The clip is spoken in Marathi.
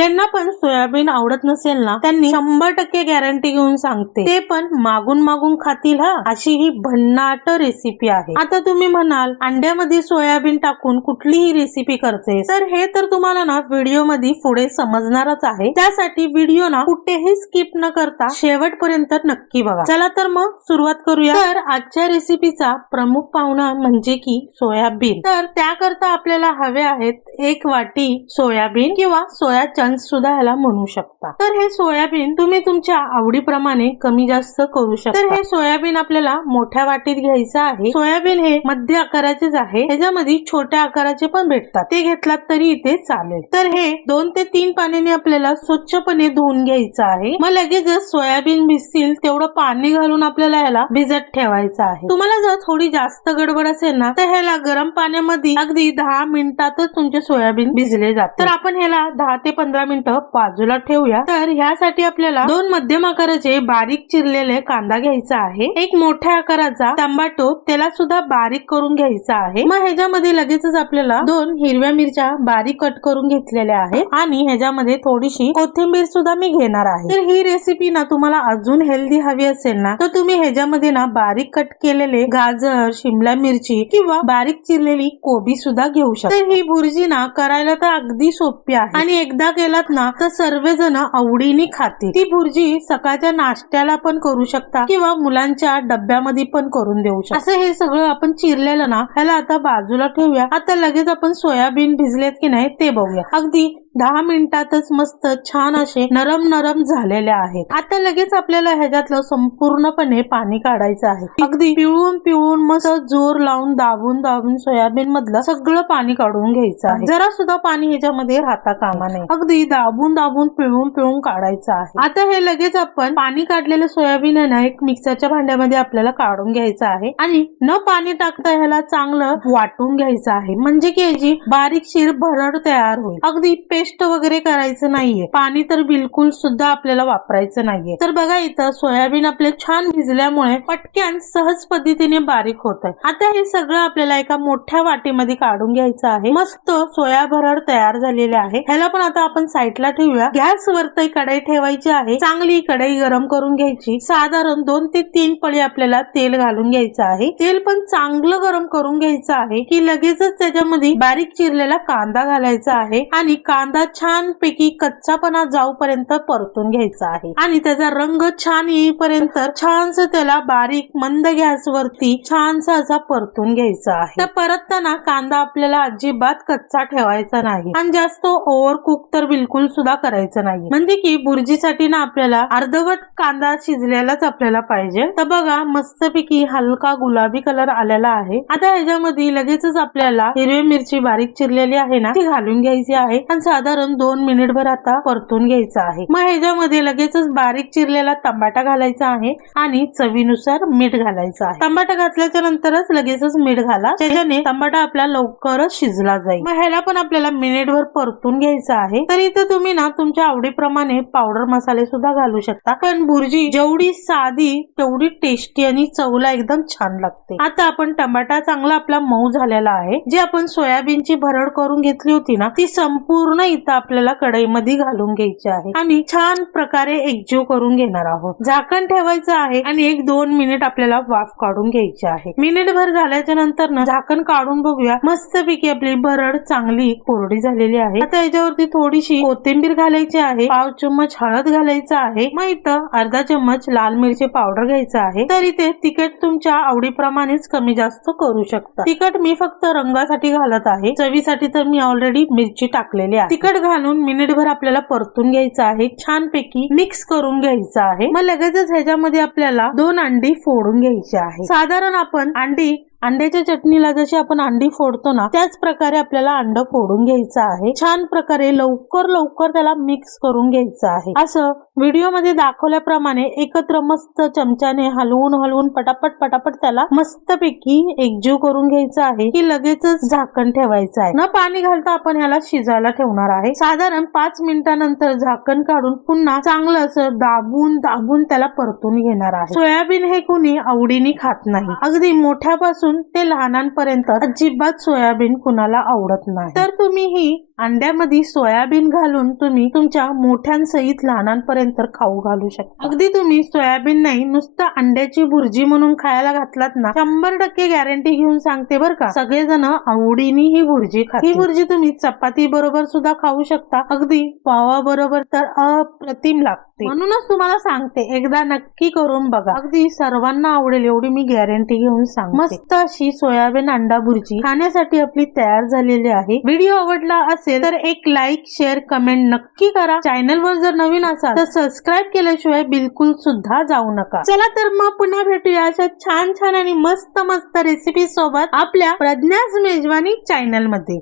ज्यांना पण सोयाबीन आवडत नसेल ना त्यांनी 100% गॅरंटी घेऊन सांगते ते पण मागून मागून खातील हा, अशी ही भन्नाट रेसिपी आहे। आता तुम्ही म्हणाल अंड्यामध्ये सोयाबीन टाकून कुठलीही रेसिपी करते, तर हे तर तुम्हाला ना व्हिडिओ मध्ये पुढे समजणारच आहे। त्यासाठी व्हिडिओ ना कुठेही स्किप न करता शेवटपर्यंत नक्की बघा। चला तर मग सुरुवात करूया। तर आजच्या रेसिपीचा प्रमुख पाहुणा म्हणजे की सोयाबीन। तर त्याकरता आपल्याला हवे आहेत 1 वाटी सोयाबीन किंवा सोया चंक्स सुद्धा ह्याला म्हणू शकता। तर हे सोयाबीन तुम्ही तुमच्या आवडीप्रमाणे कमी जास्त करू शकता। तर हे सोयाबीन आपल्याला मोठ्या वाटीत घ्यायचं आहे। सोयाबीन हे मध्य आकाराचेच आहे, ह्याच्यामध्ये छोट्या आकाराचे पण भेटतात, ते घेतलात तरी इथे चालेल। तर हे 2 ते 3 पाण्याने आपल्याला स्वच्छपणे धुवून घ्यायचं आहे। मग लगेच सोयाबीन भिजतील तेवढं पाणी घालून आपल्याला ह्याला भिजत ठेवायचं आहे। तुम्हाला जर थोडी जास्त गडबड असेल ना तर ह्याला गरम पाण्यामध्ये अगदी 10 मिनिटातच तुमचे सोयाबीन भिजले जाते। तर आपण ह्याला 10 ते 15 मिनिटं बाजूला ठेवूया। तर ह्यासाठी आपल्याला 2 मध्यम आकाराचे बारीक चिरलेले कांदा घ्यायचा आहे, 1 मोठ्या आकाराचा टोमॅटो त्याला सुद्धा बारीक करून घ्यायचा आहे। मग ह्याच्यामध्ये लगेचच आपल्याला 2 हिरव्या मिरच्या बारीक कट करून घेतलेल्या आहेत आणि ह्याच्यामध्ये थोडीशी कोथिंबीर सुद्धा मी घेणार आहे। तर ही रेसिपी ना तुम्हाला अजून हेल्दी हवी असेल ना तर तुम्ही ह्याच्यामध्ये ना बारीक कट केलेले गाजर, शिमला मिरची किंवा बारीक चिरलेली कोबी सुद्धा घेऊ शकता। तर ही भुर्जी ना करायला तर अगदी सोपी आहे आणि एकदा केलात ना तर सर्वजण आवडीने खातील। ती भुर्जी सकाळच्या नाश्त्याला पण करू शकता किंवा मुलांच्या डब्यामध्ये पण करून देऊ शकता। असं हे सगळं आपण चिरलेलं ना ह्याला आता बाजूला ठेवूया। आता लगेच आपण सोयाबीन भिजलेत की नाही ते बघूया। अगदी 10 मिनिटातच मस्त छान असे नरम नरम झालेले आहेत। आता लगेच आपल्याला ह्याच्यातलं संपूर्णपणे पाणी काढायचं आहे। अगदी पिळून पिळून मस्त जोर लावून दाबून दाबून सोयाबीन मधलं सगळं पाणी काढून घ्यायचं आहे। जरा सुद्धा पाणी ह्याच्यामध्ये राहता कामा नये, अगदी दाबून दाबून पिळून पिळून काढायचं आहे। आता हे लगेच आपण पाणी काढलेलं सोयाबीन आहे ना एक मिक्सरच्या भांड्यामध्ये आपल्याला काढून घ्यायचं आहे आणि न पाणी टाकता ह्याला चांगलं वाटून घ्यायचं आहे, म्हणजे की याची बारीकशीर भरड तयार होईल। अगदी पेस्ट वगैरे करायचं नाहीये, पाणी तर बिलकुल सुद्धा आपल्याला वापरायचं नाहीये। तर बघा इथं सोयाबीन आपले छान भिजल्यामुळे पटकन सहज पद्धतीने बारीक होत आहे। आता हे सगळं आपल्याला एका मोठ्या वाटीमध्ये काढून घ्यायचं आहे। मस्त सोया भरड तयार झालेले आहे। ह्याला पण आता आपण साईडला ठेवूया। गॅस वरती कढई ठेवायची आहे, चांगली कढई गरम करून घ्यायची। साधारण 2 ते 3 पळी आपल्याला तेल घालून घ्यायचं आहे। तेल पण चांगलं गरम करून घ्यायचं आहे की लगेचच त्याच्यामध्ये बारीक चिरलेला कांदा घालायचा आहे आणि कांदा छान पैकी कच्चापणा जाऊपर्यंत परतून घ्यायचा आहे आणि त्याचा रंग छान येईपर्यंत छानस त्याला बारीक मंद गॅस वरती छानसा असा परतून घ्यायचा आहे। तर परतताना कांदा आपल्याला अजिबात कच्चा ठेवायचा नाही आणि जास्त ओव्हर कुक तर बिलकुल सुद्धा करायचं नाही, म्हणजे की भुर्जीसाठी ना आपल्याला अर्धवट कांदा शिजलेलाच आपल्याला पाहिजे। तर बघा मस्तपैकी हलका गुलाबी कलर आलेला आहे। आता ह्याच्यामध्ये लगेचच आपल्याला हिरवी मिरची बारीक चिरलेली आहे ना ती घालून घ्यायची आहे आणि साधारण 2 मिनिटभर आता परतून घ्यायचं आहे। मग ह्याच्यामध्ये लगेचच बारीक चिरलेला टमाटा घालायचा आहे आणि चवीनुसार मीठ घालायचं आहे। टमाटा घातल्याच्या नंतरच लगेचच मीठ घाला, त्याच्याने टमाटा आपला लवकरच शिजला जाईल। मग ह्याला पण आपल्याला मिनिटभर परतून घ्यायचं आहे। तर इथं तुम्ही ना तुमच्या आवडीप्रमाणे पावडर मसाले सुद्धा घालू शकता, पण भुर्जी जेवढी साधी तेवढी टेस्टी आणि चवला एकदम छान लागते। आता आपण टमाटा चांगला आपला मऊ झालेला आहे। जे आपण सोयाबीनची भरड करून घेतली होती ना ती संपूर्ण इथं आपल्याला कढईमध्ये घालून घ्यायची आहे आणि छान प्रकारे एकजीव करून घेणार आहोत। झाकण ठेवायचं आहे आणि 1-2 मिनिट आपल्याला वाफ काढून घ्यायची आहे। मिनिटभर झाल्याच्या नंतर ना झाकण काढून बघूया, मस्तपैकी आपली भरड चांगली कोरडी झालेली आहे। आता याच्यावरती थोडीशी कोथिंबीर घालायची आहे, पाव चम्मच हळद घालायचं आहे, मग इथं अर्धा चम्मच लाल मिरची पावडर घ्यायचं आहे। तर इथे तिखट तुमच्या आवडीप्रमाणेच कमी जास्त करू शकता। तिखट मी फक्त रंगासाठी घालत आहे, चवीसाठी तर मी ऑलरेडी मिरची टाकलेली आहे। तिखट घालून मिनिटभर आपल्याला परतून घ्यायचं आहे, छान पैकी मिक्स करून घ्यायचं आहे। मग लगेचच ह्याच्यामध्ये आपल्याला 2 अंडी फोडून घ्यायची आहे। साधारण आपण अंड्याच्या चटणीला जशी आपण अंडी फोडतो ना त्याच प्रकारे आपल्याला अंड फोडून घ्यायचं आहे। छान प्रकारे लवकर त्याला मिक्स करून घ्यायचं आहे। असं व्हिडिओ मध्ये दाखवल्याप्रमाणे एकत्र मस्त चमच्याने हलवून पटापट त्याला मस्तपैकी एकजीव करून घ्यायचं आहे की लगेचच झाकण ठेवायचं आहे। न पाणी घालता आपण ह्याला शिजायला ठेवणार आहे। साधारण 5 मिनिटानंतर झाकण काढून पुन्हा चांगलं असं दाबून त्याला परतून घेणार आहे। सोयाबीन हे कोणी आवडीने खात नाही, अगदी मोठ्यापासून मोठ्यांपासून ते लहानांपर्यंत अजिबात सोयाबीन कुणाला आवडत नाही. तर तुम्ही ही अंड्यामध्ये सोयाबीन घालून तुम्ही तुमच्या मोठ्यांसहित लहानांपर्यंत खाऊ घालू शकता. अगदी तुम्ही सोयाबीन नाही नुसतं अंड्याची भुर्जी म्हणून खायला घातलात ना, 100% गॅरंटी घेऊन सांगते बरं का, सगळेजण आवडीने ही भुर्जी खातील. ही भुर्जी तुम्ही चपाती बरोबर सुद्धा खाऊ शकता, अगदी पावा बरोबर तर अप्रतिम लागते. म्हणूनच तुम्हाला सांगते, एकदा नक्की करून बघा, अगदी सर्वांना आवडेल एवढी मी गॅरंटी घेऊन सांगते. मस्त अशी सोयाबीन अंडा भुर्जी खाण्यासाठी आपली तयार झालेली आहे. व्हिडिओ आवडला असेल तर एक लाईक, शेअर, कमेंट नक्की करा. चॅनल वर जर नवीन असाल तर सबस्क्राईब केल्याशिवाय बिलकुल सुद्धा जाऊ नका. चला तर मग पुन्हा भेटूया अशा छान छान आणि मस्त मस्त रेसिपी सोबत आपल्या प्रज्ञाच मेजवानी चॅनल मध्ये.